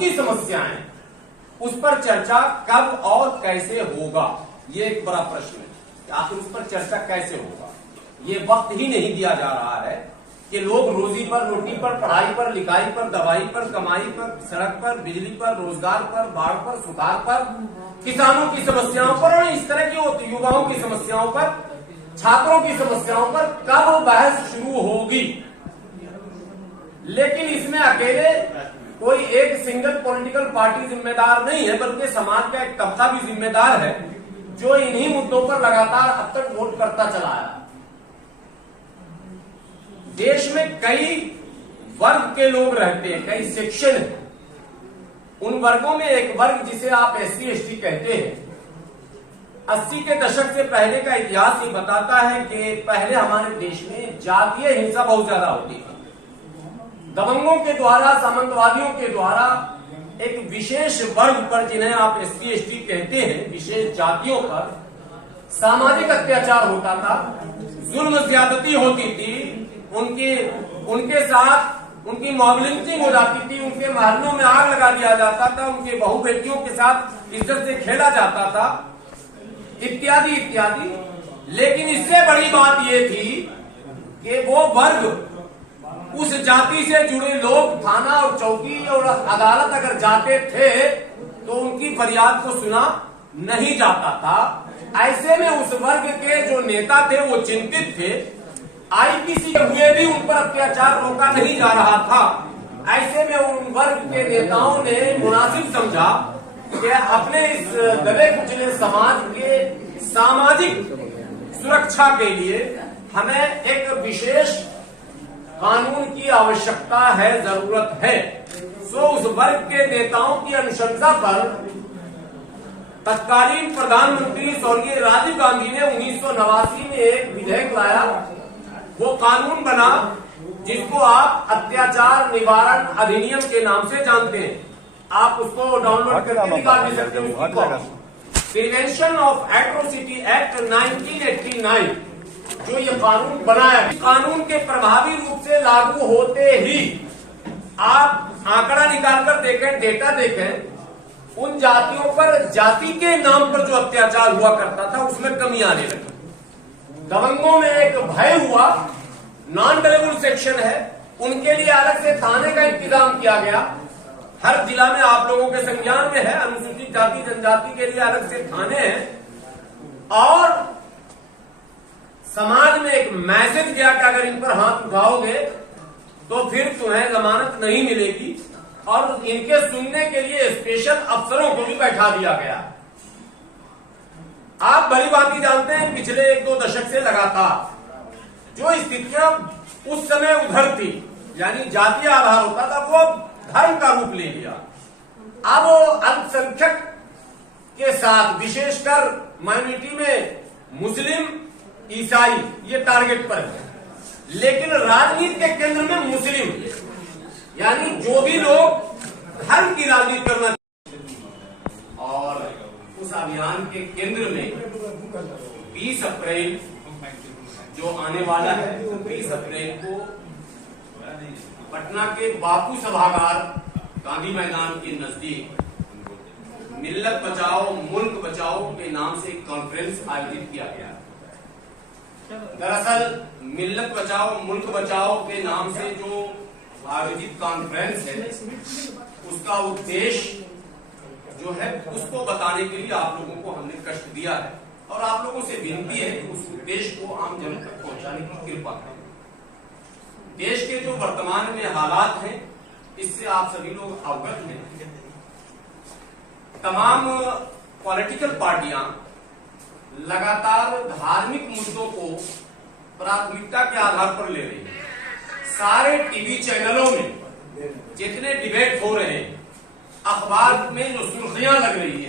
की समस्याएं, उस पर चर्चा कब और कैसे होगा, ये एक बड़ा प्रश्न है। आखिर उस पर चर्चा कैसे होगा? ये वक्त ही नहीं दिया जा रहा है कि लोग रोजी पर, रोटी पर, पढ़ाई पर, लिखाई पर, दवाई पर, कमाई पर, सड़क पर, बिजली पर, रोजगार पर, बाढ़ पर, सुधार पर, किसानों की समस्याओं पर और इस तरह की युवाओं की समस्याओं पर, छात्रों की समस्याओं पर कब बहस शुरू होगी। लेकिन इसमें अकेले कोई एक सिंगल पॉलिटिकल पार्टी जिम्मेदार नहीं है, बल्कि समाज का एक तबका भी जिम्मेदार है जो इन्हीं मुद्दों पर लगातार अब तक वोट करता चला आया। देश में कई वर्ग के लोग रहते हैं, कई सेक्शन है। उन वर्गों में एक वर्ग जिसे आप SC/ST कहते हैं, 80 के दशक से पहले का इतिहास ये बताता है कि पहले हमारे देश में जातीय हिंसा बहुत ज्यादा होती थी। दबंगों के द्वारा, सामंतवादियों के द्वारा एक विशेष वर्ग पर, जिन्हें आप SC/ST कहते हैं, विशेष जातियों पर सामाजिक अत्याचार होता था, जुल्म ज्यादती होती थी, उनके साथ उनकी मॉब लिंचिंग हो जाती थी, उनके महलों में आग लगा दिया जाता था, उनके बहू बेटियों के साथ इज्जत से खेला जाता था, इत्यादि इत्यादि। लेकिन इससे बड़ी बात यह थी कि वो वर्ग, उस जाति से जुड़े लोग थाना और चौकी और अदालत अगर जाते थे तो उनकी फरियाद को सुना नहीं जाता था। ऐसे में उस वर्ग के जो नेता थे वो चिंतित थे। IPC के हुए भी उन पर अत्याचार रोका नहीं जा रहा था। ऐसे में उन वर्ग के नेताओं ने मुनासिब समझा कि अपने इस दबे कुचले समाज के सामाजिक सुरक्षा के लिए हमें एक विशेष कानून की आवश्यकता है, जरूरत है। सो उस वर्ग के नेताओं की अनुशंसा पर तत्कालीन प्रधानमंत्री स्वर्गीय राजीव गांधी ने 1989 में एक विधेयक लाया। वो कानून बना जिसको आप अत्याचार निवारण अधिनियम के नाम से जानते हैं। आप उसको डाउनलोड करके निकाल भी सकते हैं। प्रिवेंशन ऑफ एट्रोसिटी एक्ट 1989 जो ये कानून बनाया, कानून के प्रभावी रूप से लागू होते ही आप आंकड़ा निकालकर देखें, डेटा देखें, उन जातियों पर, जाति के नाम पर जो अत्याचार हुआ करता था उसमें कमी आने लगी। दबंगों में एक भय हुआ, नॉन डेलेबल सेक्शन है, उनके लिए अलग से थाने का इंतजाम किया गया। हर जिला में आप लोगों के संज्ञान में है, अनुसूचित जाति जनजाति के लिए अलग से थाने हैं। और समाज में एक मैसेज गया कि अगर इन पर हाथ उठाओगे तो फिर तुम्हें जमानत नहीं मिलेगी। और इनके सुनने के लिए स्पेशल अफसरों को भी बैठा दिया गया। आप भली भांति जानते हैं पिछले 1-2 दशक से लगातार जो स्थितियां उस समय उधर थी, यानी जातीय आधार होता था, वो धर्म का रूप ले लिया। अब अल्पसंख्यक के साथ, विशेषकर माइनॉरिटी में मुस्लिम, ईसाई, ये टारगेट पर है। लेकिन राजनीति के केंद्र में मुस्लिम, यानी जो भी लोग धर्म की राजनीति करना, और उस अभियान के केंद्र में 20 अप्रैल जो आने वाला है, 20 अप्रैल को पटना के बापू सभागार गांधी मैदान के नजदीक मिल्लत बचाओ मुल्क बचाओ के नाम से एक कॉन्फ्रेंस आयोजित किया गया। दरअसल मिल्लत बचाओ मुल्क बचाओ के नाम से जो आयोजित कॉन्फ्रेंस है, उसका उद्देश्य जो है उसको बताने के लिए आप लोगों को हमने कष्ट दिया है और आप लोगों से विनती है कि उस उद्देश्य को आम जन तक पहुंचाने की कृपा करें। देश के जो वर्तमान में हालात हैं, इससे आप सभी लोग अवगत हैं। तमाम पॉलिटिकल पार्टियां लगातार धार्मिक मुद्दों को प्राथमिकता के आधार पर ले रही हैं। सारे टीवी चैनलों में जितने डिबेट हो रहे हैं, अखबार में जो सुर्खियां लग रही हैं,